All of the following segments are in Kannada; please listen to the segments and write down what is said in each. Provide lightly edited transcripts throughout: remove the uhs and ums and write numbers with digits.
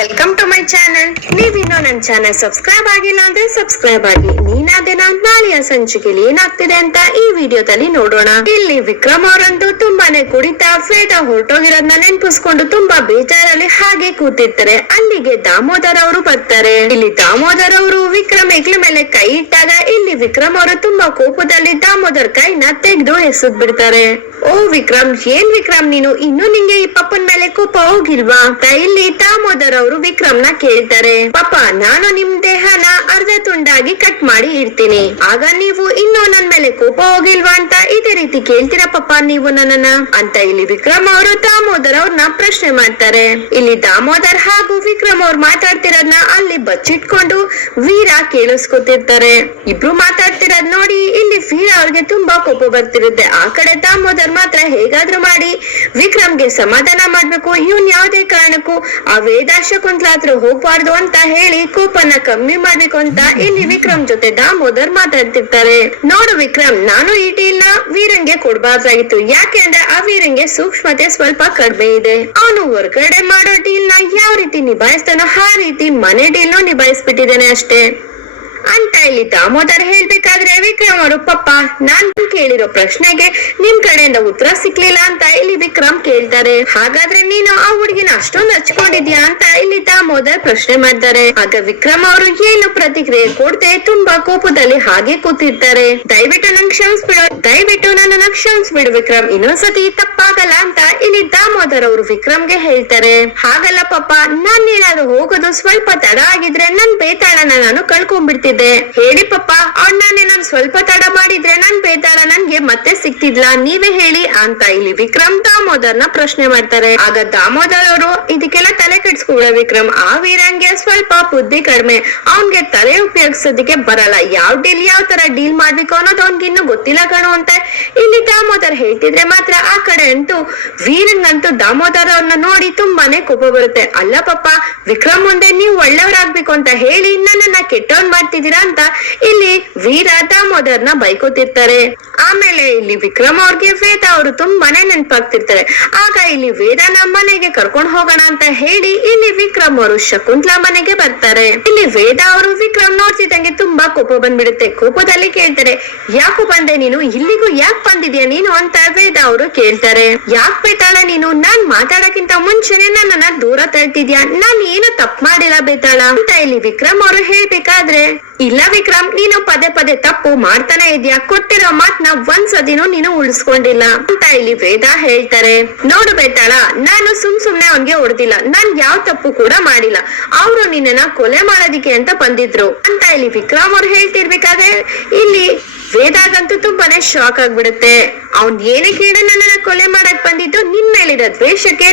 Welcome to my channel. ನೀವಿನ್ನೂ ನನ್ನ ಚಾನಲ್ ಸಬ್ಸ್ಕ್ರೈಬ್ ಆಗಿಲ್ಲ ಅಂದ್ರೆ ಸಬ್ಸ್ಕ್ರೈಬ್ ಆಗಿ. ನೀನಾದೇನ ನಾಳೆಯ ಸಂಚಿಕೆಯಲ್ಲಿ ಏನಾಗ್ತಿದೆ ಅಂತ ಈ ವಿಡಿಯೋದಲ್ಲಿ ನೋಡೋಣ. ಇಲ್ಲಿ ವಿಕ್ರಮ್ ಅವರಂತೂ ತುಂಬಾನೇ ಕುಡಿತಾ ವೇದ ಹೊರಟೋಗಿರೋದನ್ನ ನೆನ್ಪಿಸ್ಕೊಂಡು ತುಂಬಾ ಬೇಜಾರಲ್ಲಿ ಹಾಗೆ ಕೂತಿರ್ತಾರೆ. ಅಲ್ಲಿಗೆ ದಾಮೋದರ್ ಅವರು ಬರ್ತಾರೆ. ಇಲ್ಲಿ ದಾಮೋದರ್ ಅವರು ವಿಕ್ರಮ್ ಹೆಗ್ಲ ಮೇಲೆ ಕೈ ಇಟ್ಟಾಗ ಇಲ್ಲಿ ವಿಕ್ರಮ್ ಅವರು ತುಂಬಾ ಕೋಪದಲ್ಲಿ ದಾಮೋದರ್ ಕೈನ ತೆಗೆದು ಎಸೆದ್ ಬಿಡ್ತಾರೆ. ಓ ವಿಕ್ರಮ್, ಏನ್ ವಿಕ್ರಮ್ ನೀನು ಇನ್ನೂ ನಿಂಗೆ ಈ ಪಪ್ಪನ್ ಮೇಲೆ ಕೋಪ ಹೋಗಿಲ್ವಾ ಅಂತ ಇಲ್ಲಿ ದಾಮೋದರ್ ಅವರು ವಿಕ್ರಮ್ ನ ಕೇಳ್ತಾರೆ. ಪಾಪ, ನಾನು ನಿಮ್ ದೇಹನ ಅರ್ಧ ತುಂಡಾಗಿ ಕಟ್ ಮಾಡಿ ಇಡ್ತೀನಿ, ಆಗ ನೀವು ಇನ್ನೂ ನನ್ ಮೇಲೆ ಕೋಪ ಹೋಗಿಲ್ವಾ ಅಂತ ಇದೇ ರೀತಿ ಕೇಳ್ತೀರಾ ಪಾಪ ನೀವು ನನ್ನನ್ನ ಅಂತ ಇಲ್ಲಿ ವಿಕ್ರಮ್ ಅವರು ದಾಮೋದರ್ ಅವ್ರನ್ನ ಪ್ರಶ್ನೆ ಮಾಡ್ತಾರೆ. ಇಲ್ಲಿ ದಾಮೋದರ್ ಹಾಗೂ ವಿಕ್ರಮ್ ಅವ್ರು ಮಾತಾಡ್ತಿರೋದ್ನ ಅಲ್ಲಿ ಬಚ್ಚಿಟ್ಕೊಂಡು ವೀರ ಕೇಳಿಸ್ಕೊತಿರ್ತಾರೆ. ಇಬ್ರು ಮಾತಾಡ್ತಿರೋದ್ ನೋಡಿ ಇಲ್ಲಿ ವೀರ ಅವ್ರಿಗೆ ತುಂಬಾ ಕೋಪ ಬರ್ತಿರುತ್ತೆ. ಆ ಕಡೆ ದಾಮೋದರ್ ಮಾತ್ರ ಹೇಗಾದ್ರೂ ಮಾಡಿ ವಿಕ್ರಮ್ಗೆ ಸಮಾಧಾನ ಮಾಡ್ಬೇಕು, ಇವನ್ ಯಾವ್ದೇ ಕಾರಣಕ್ಕೂ ಆ ವೇದ ಶಕುಂತಲ ಹತ್ರ ಹೋಗ್ಬಾರ್ದು ಅಂತ ಹೇಳಿ ಕೋಪನ ಕಮ್ಮಿ ಮಾಡ್ಬೇಕು ಅಂತ ಇಲ್ಲಿ ವಿಕ್ರಮ್ ಜೊತೆ ದಾಮೋದರ್ ಮಾತಾಡ್ತಿರ್ತಾರೆ. ನೋಡು ವಿಕ್ರಮ್, ನಾನು ಈ ಡೀಲ್ ನ ವೀರಂಗೆ ಕೊಡ್ಬಾರ್ದಾಗಿತ್ತು, ಯಾಕೆ ಅಂದ್ರೆ ಆ ವೀರಂಗೆ ಸೂಕ್ಷ್ಮತೆ ಸ್ವಲ್ಪ ಕಡಿಮೆ ಇದೆ. ಅವನು ಹೊರಗಡೆ ಮಾಡೋ ಡೀಲ್ ನ ಯಾವ ರೀತಿ ನಿಭಾಯಿಸ್ತಾನೋ ಆ ರೀತಿ ಮನೆ ಡೀಲ್ ನು ನಿಭಾಯಿಸ್ಬಿಟ್ಟಿದ್ದೇನೆ ಅಷ್ಟೇ ಅಂತ ಇಲ್ಲಿ ದಾಮೋದರ್ ಹೇಳ್ಬೇಕಾದ್ರೆ ವಿಕ್ರಮ್ ಅವರು ಪಾಪ ನಾನ್ ಕೇಳಿರೋ ಪ್ರಶ್ನೆಗೆ ನಿಮ್ ಕಡೆಯಿಂದ ಉತ್ತರ ಸಿಕ್ಲಿಲ್ಲ ಅಂತ ಇಲ್ಲಿ ವಿಕ್ರಮ್ ಕೇಳ್ತಾರೆ. ಹಾಗಾದ್ರೆ ನೀನು ಆ ಹುಡುಗಿನ ಅಷ್ಟೊಂದು ಹಚ್ಕೊಂಡಿದ್ಯಾ ಅಂತ ಇಲ್ಲಿ ದಾಮೋದರ್ ಪ್ರಶ್ನೆ ಮಾಡ್ತಾರೆ. ಆಗ ವಿಕ್ರಮ್ ಅವರು ಏನು ಪ್ರತಿಕ್ರಿಯೆ ಕೊಡ್ದೆ ತುಂಬಾ ಕೋಪದಲ್ಲಿ ಹಾಗೆ ಕೂತಿರ್ತಾರೆ. ದಯವಿಟ್ಟು ನನ್ನನ್ನ ಕ್ಷಮಿಸ್ಬಿಡು ವಿಕ್ರಮ್, ಇನ್ನೊಂದ್ಸತಿ ತಪ್ಪಾಗಲ್ಲ ಅಂತ ಇಲ್ಲಿ ದಾಮೋದರ್ ಅವರು ವಿಕ್ರಮ್ಗೆ ಹೇಳ್ತಾರೆ. ಹಾಗಲ್ಲ ಪಾಪ, ನಾನ್ ಏನಾದ್ರು ಹೋಗೋದು ಸ್ವಲ್ಪ ತಡ ಆಗಿದ್ರೆ ನನ್ ಬೇತಾಳನ ನಾನು ಕಳ್ಕೊಂಡ್ಬಿಡ್ತೀನಿ. ಹೇಳಿ ಪಪ್ಪ, ನಾನೇನಾದ್ರು ಸ್ವಲ್ಪ ತಡ ಮಾಡಿದ್ರೆ ನನ್ ಬೇತಾಳ ನನ್ಗೆ ಮತ್ತೆ ಸಿಕ್ತಿದ್ಲ, ನೀವೇ ಹೇಳಿ ಅಂತ ಇಲ್ಲಿ ವಿಕ್ರಮ್ ದಾಮೋದರ್ ನ ಪ್ರಶ್ನೆ ಮಾಡ್ತಾರೆ. ಆಗ ದಾಮೋದರ್ ಅವರು ಇದಕ್ಕೆಲ್ಲ ತಲೆ ಕೆಡ್ಸ್ಕೊಬಿಡ ವಿಕ್ರಮ್, ಆ ವೀರಂಗೆ ಸ್ವಲ್ಪ ಬುದ್ಧಿ ಕಡಿಮೆ, ಅವನ್ಗೆ ತಲೆ ಉಪಯೋಗಿಸೋದಕ್ಕೆ ಬರಲ್ಲ, ಯಾವ ಡೀಲ್ ಯಾವ ತರ ಡೀಲ್ ಮಾಡ್ಬೇಕು ಅನ್ನೋದು ಅವ್ನ್ಗೆ ಇನ್ನು ಗೊತ್ತಿಲ್ಲ ಕಣು ಅಂತ ಇಲ್ಲಿ ದಾಮೋದರ್ ಹೇಳ್ತಿದ್ರೆ ಮಾತ್ರ ಆ ಕಡೆ ಅಂತೂ ವೀರಂಗಂತೂ ದಾಮೋದರ್ ಅವ್ರನ್ನ ನೋಡಿ ತುಂಬಾನೇ ಕೋಪ ಬರುತ್ತೆ. ಅಲ್ಲ ಪಪ್ಪ, ವಿಕ್ರಮ್ ಮುಂದೆ ನೀವು ಒಳ್ಳೆಯವರಾಗ್ಬೇಕು ಅಂತ ಹೇಳಿ ನನ್ನನ್ನ ಕೆಟ್ಟವನ್ ಮಾಡ್ತಿದ್ದೀರಾ ಅಂತ ಇಲ್ಲಿ ವೀರ ದಾಮೋದರ್ನ ಬೈಕೋತಿರ್ತಾರೆ. ಆಮೇಲೆ ಇಲ್ಲಿ ವಿಕ್ರಮ್ ಅವ್ರಿಗೆ ವೇದ ಅವರು ತುಂಬಾನೇ ನೆನಪಾಗ್ತಿರ್ತಾರೆ. ಆಗ ಇಲ್ಲಿ ವೇದನ ಮನೆಗೆ ಕರ್ಕೊಂಡ್ ಹೋಗೋಣ ಅಂತ ಹೇಳಿ ಇಲ್ಲಿ ವಿಕ್ರಮ್ ಅವರು ಶಕುಂತಲಾ ಮನೆಗೆ ಬರ್ತಾರೆ. ಇಲ್ಲಿ ವೇದ ಅವರು ವಿಕ್ರಮ್ ನೋಡ್ತಿದ್ದಂಗೆ ತುಂಬಾ ಕೋಪ ಬಂದ್ಬಿಡುತ್ತೆ. ಕೋಪದಲ್ಲಿ ಕೇಳ್ತಾರೆ, ಯಾಕು ಬಂದೆ ನೀನು, ಇಲ್ಲಿಗೂ ಯಾಕೆ ಬಂದಿದ್ಯಾ ನೀನು ಅಂತ ವೇದ ಅವರು ಕೇಳ್ತಾರೆ. ಯಾಕೆ ಬೇತಾಳ ನೀನು ನಾನ್ ಮಾತಾಡಕ್ಕಿಂತ ಮುಂಚೆನೆ ನನ್ನನ್ನ ದೂರ ತಳ್ತಿದ್ಯಾ, ನಾನ್ ಏನು ತಪ್ಪು ಮಾಡಿಲ್ಲ ಬೇತಾಳ ಅಂತ ಇಲ್ಲಿ ವಿಕ್ರಮ್ ಅವರು ಹೇಳ್ಬೇಕಾದ್ರೆ, ಇಲ್ಲ ವಿಕ್ರಮ್, ನೀನು ಪದೇ ಪದೇ ತಪ್ಪು ಮಾಡ್ತಾನೆ ಇದ್ಯಾ, ಕೊಟ್ಟಿರೋ ಮಾತ್ನ ಒಂದ್ಸದಿನೂ ನೀನು ಉಳಿಸ್ಕೊಂಡಿಲ್ಲ ಅಂತ ಇಲ್ಲಿ ವೇದ ಹೇಳ್ತಾರೆ. ನೋಡು ಬೇತಾಳ, ನಾನು ಸುಮ್ನೆ ಅವನ್ಗೆ ಹೊಡೆದಿಲ್ಲ, ನಾನ್ ಯಾವ ತಪ್ಪು ಕೂಡ ಮಾಡಿಲ್ಲ, ಅವರು ನಿನ್ನನ್ನ ಕೊಲೆ ಮಾಡೋದಿಕ್ಕೆ ಅಂತ ಬಂದಿದ್ರು ಅಂತ ಇಲ್ಲಿ ವಿಕ್ರಮ್ ಅವ್ರು ಹೇಳ್ತಿರ್ಬೇಕಾದ್ರೆ ಇಲ್ಲಿ ವೇದಾಗಂತೂ ತುಂಬಾನೇ ಶಾಕ್ ಆಗ್ಬಿಡುತ್ತೆ. ಅವ್ನ್ ಏನಕ್ಕೆ ಹೇಳ ನನ್ನನ್ನ ಕೊಲೆ ಮಾಡಕ್ ಬಂದಿದ್ದು, ನಿನ್ ಮೇಲಿರೋ ದ್ವೇಷಕ್ಕೆ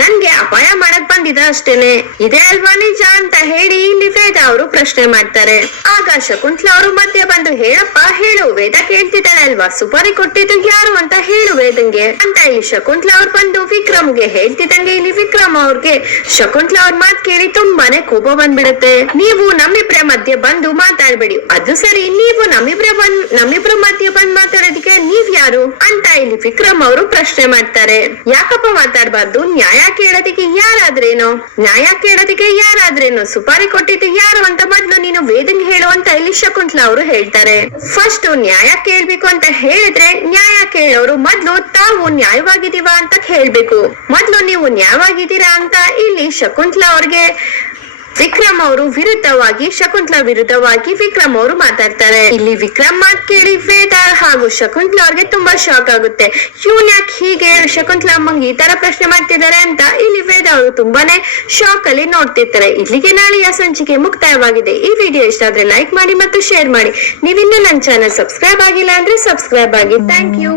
ನನ್ಗೆ ಅಪಾಯ ಮಾಡಕ್ ಬಂದಿದ್ದ ಅಷ್ಟೇನೆ, ಇದೇ ಅಲ್ವಾ ನಿಜ ಅಂತ ಹೇಳಿ ಇಲ್ಲಿ ವೇದ ಅವರು ಪ್ರಶ್ನೆ ಮಾಡ್ತಾರೆ. ಆಗ ಶಕುಂತಲಾ ಅವರು ಮಧ್ಯೆ ಬಂದು, ಹೇಳಪ್ಪ ಹೇಳು, ವೇದ ಕೇಳ್ತಿದ್ದಾಳೆ ಅಲ್ವಾ, ಸುಪಾರಿ ಕೊಟ್ಟಿದ್ದು ಯಾರು ಅಂತ ಹೇಳು ವೇದಂಗೆ ಅಂತ ಇಲ್ಲಿ ಶಕುಂತಲಾ ಅವ್ರು ಬಂದು ವಿಕ್ರಮ್ಗೆ ಹೇಳ್ತಿದ್ದಂಗೆ ಇಲ್ಲಿ ವಿಕ್ರಮ್ ಅವ್ರಿಗೆ ಶಕುಂತಲಾ ಅವ್ರ ಮಾತ್ ಕೇಳಿ ತುಂಬಾನೇ ಕೋಪ ಬಂದ್ಬಿಡುತ್ತೆ. ನೀವು ನಮ್ಮಿಬ್ರ ಮಧ್ಯೆ ಬಂದು ಮಾತಾಡ್ಬೇಡಿ, ಅದು ಸರಿ, ನೀವು ನಮ್ಮಿಬ್ರ ಮಧ್ಯೆ ಬಂದ್ ಮಾತಾಡೋದಿಕ್ಕೆ ನೀವ್ ಯಾರು ಅಂತ ಇಲ್ಲಿ ವಿಕ್ರಮ್ ಅವರು ಪ್ರಶ್ನೆ ಮಾಡ್ತಾರೆ. ಯಾಕಪ್ಪ ಮಾತಾಡ್ಬಾರ್ದು, ನ್ಯಾಯ ಕೇಳೋದಿಕ್ಕೆ ಯಾರಾದ್ರೇನು, ಸುಪಾರಿ ಕೊಟ್ಟಿದ್ದು ಯಾರು ಅಂತ ಮೊದ್ಲು ನೀನು ವೇದಂಗ್ ಹೇಳು ಅಂತ ಇಲ್ಲಿ ಶಕುಂತಲಾ ಅವರು ಹೇಳ್ತಾರೆ. ಫಸ್ಟ್ ನ್ಯಾಯ ಕೇಳ್ಬೇಕು ಅಂತ ಹೇಳಿದ್ರೆ ನ್ಯಾಯ ಕೇಳೋರು ಮೊದ್ಲು ತಾವು ನ್ಯಾಯವಾಗಿದೀವ ಅಂತ ಹೇಳ್ಬೇಕು. ಮೊದ್ಲು ನೀವು ನ್ಯಾಯವಾಗಿದ್ದೀರಾ ಅಂತ ಇಲ್ಲಿ ಶಕುಂತಲಾ ಅವ್ರಿಗೆ ವಿಕ್ರಮ್ ಅವರು ಶಕುಂತಲಾ ವಿರುದ್ಧವಾಗಿ ವಿಕ್ರಮ್ ಅವರು ಮಾತಾಡ್ತಾರೆ. ಇಲ್ಲಿ ವಿಕ್ರಮ್ ಮಾತ್ ಕೇಳಿ ವೇದ ಹಾಗೂ ಶಕುಂತಲಾ ಅವ್ರಿಗೆ ತುಂಬಾ ಶಾಕ್ ಆಗುತ್ತೆ. ಇವ್ನ್ ಯಾಕೆ ಹೀಗೆ ಶಕುಂತಲಾ ಅಮ್ಮಂಗೆ ಈ ತರ ಪ್ರಶ್ನೆ ಮಾಡ್ತಿದ್ದಾರೆ ಅಂತ ಇಲ್ಲಿ ವೇದ ಅವರು ತುಂಬಾನೇ ಶಾಕ್ ಅಲ್ಲಿ ನೋಡ್ತಿರ್ತಾರೆ. ಇಲ್ಲಿಗೆ ನಾಳೆಯ ಸಂಚಿಕೆ ಮುಕ್ತಾಯವಾಗಿದೆ. ಈ ವಿಡಿಯೋ ಇಷ್ಟ ಆದ್ರೆ ಲೈಕ್ ಮಾಡಿ ಮತ್ತು ಶೇರ್ ಮಾಡಿ. ನೀವಿನ್ನೂ ನನ್ನ ಚಾನಲ್ ಸಬ್ಸ್ಕ್ರೈಬ್ ಆಗಿಲ್ಲ ಅಂದ್ರೆ ಸಬ್ಸ್ಕ್ರೈಬ್ ಆಗಿ. Thank you.